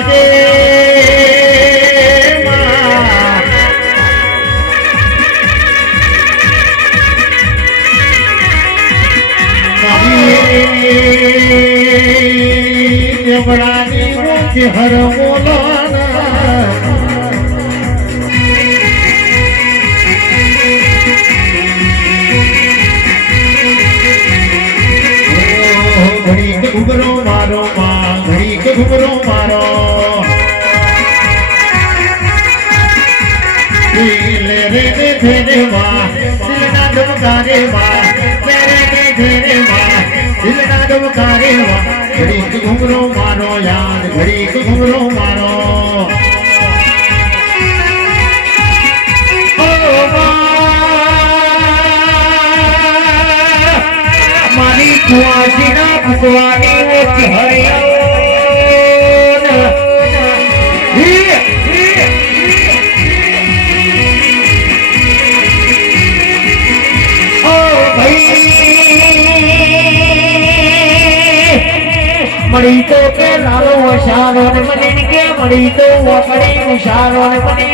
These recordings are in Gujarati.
આવજે જમણાની મોતી હર મોલાના ઘડીક ઘુમરો મારો માં ઘડીક ઘુમરો મારો લે રે ને ધેરે માં દિલના ધમકારે માં મેરે ને ધેરે માં દિલના ધમકારે માં ઘડીક ઘુમરો મારો યાદ ઘડીક ઘુમરો મારો મારી કુવાસીના ભગવાની ઓછી હરિયો મળી તો કે લાલો વસારો ને મને કે મળી તો વકડી ઉસારો ને મને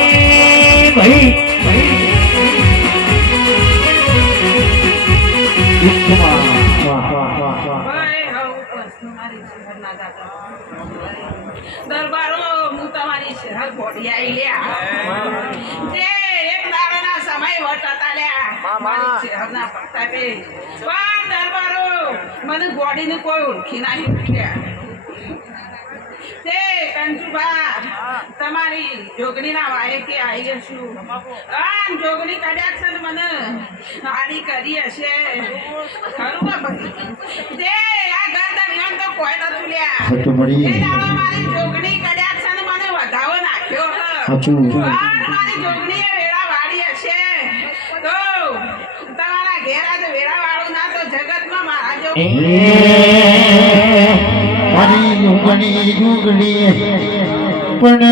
ભાઈ દરબારો હું તમારી શહેર બોડી આવી લ્યા જે એક દાડાના સમય વટતા લ્યા મારી શહેરના પ્રતાપે પણ દરબારો મને બોડીને કોઈ ઓળખી નહીં ઉઠ્યા તે કંજુબા તમારી જોગણીના વાયે કે આવી હશું આમ જોગણી કદાચ મને આડી કરી હશે ખરું બાપા તે આ ગરદન તો કોઈ નતું લ્યા એ દાડો મારી જોગણી કદાચ મને વધાવો નાખ્યો મારી જોગણીએ વેળા વાળી હશે તો તમારા ઘેર આજે વેળા વાળું ના તો જગતમાં મારા જો મારી યુગણી યુગણી પણ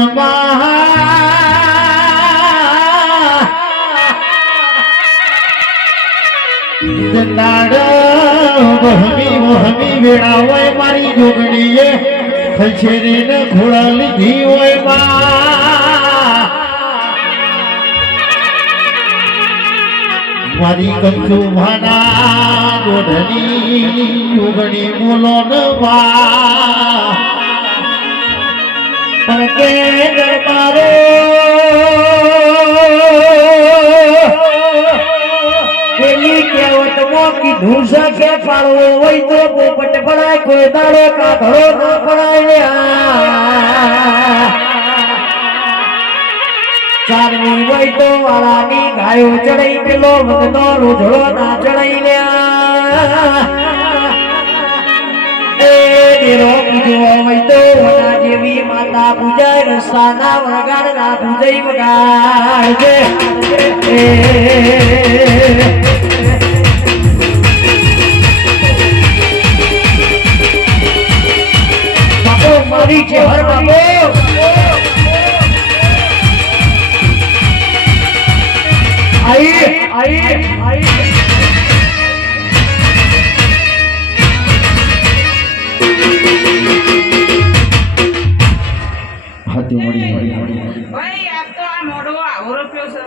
જનાડ વહમી વહમી વેળા હોય મારી યુગણીએ ખસેરીને ઘોડા લીધી હોય મારી કંજુ ભાના ગોઢની યુગણી બોલો ન પણ કે દરબારો પેલી કહેવતમાં કીધું છે કે પાડવો હોય તો પોપટ પડાય કોઈ દાડો કાઢો ન પડાય ચારમી હોય તો વાળાની ગાયો ચડાઈ પેલો વગનો રોજડો ના ચડાઈ લ્યા હોય તો વડા જેવી માતા પૂજાય રસ્તાના વગાડ ના પૂજઈ વગાડજે બાપો મારી છે હર બાપો आई हाथी मड़ी भाई आप तो आ मोड़ो आवरो प्यो છે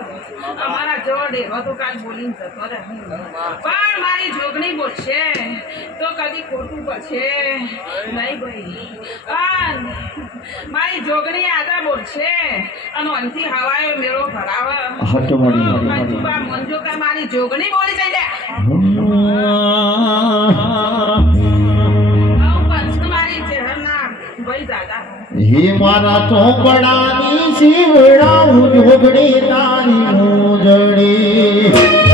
અમારા જોડે હતો કાલ બોલીને જતો રે પણ મારી જોગણી બોલશે તો કદી ખોટું પડશે નહીં ભાઈ આ મારી જોગણી આદા બોલશે અને અંતી હવાયો મેળો ભરાવે હાથી મડી કંજુબા મંજો કે મારી જોગણી બોલી જાય હે મારા ચોપડાની શિવડાવું જોગણી તારી મોજડી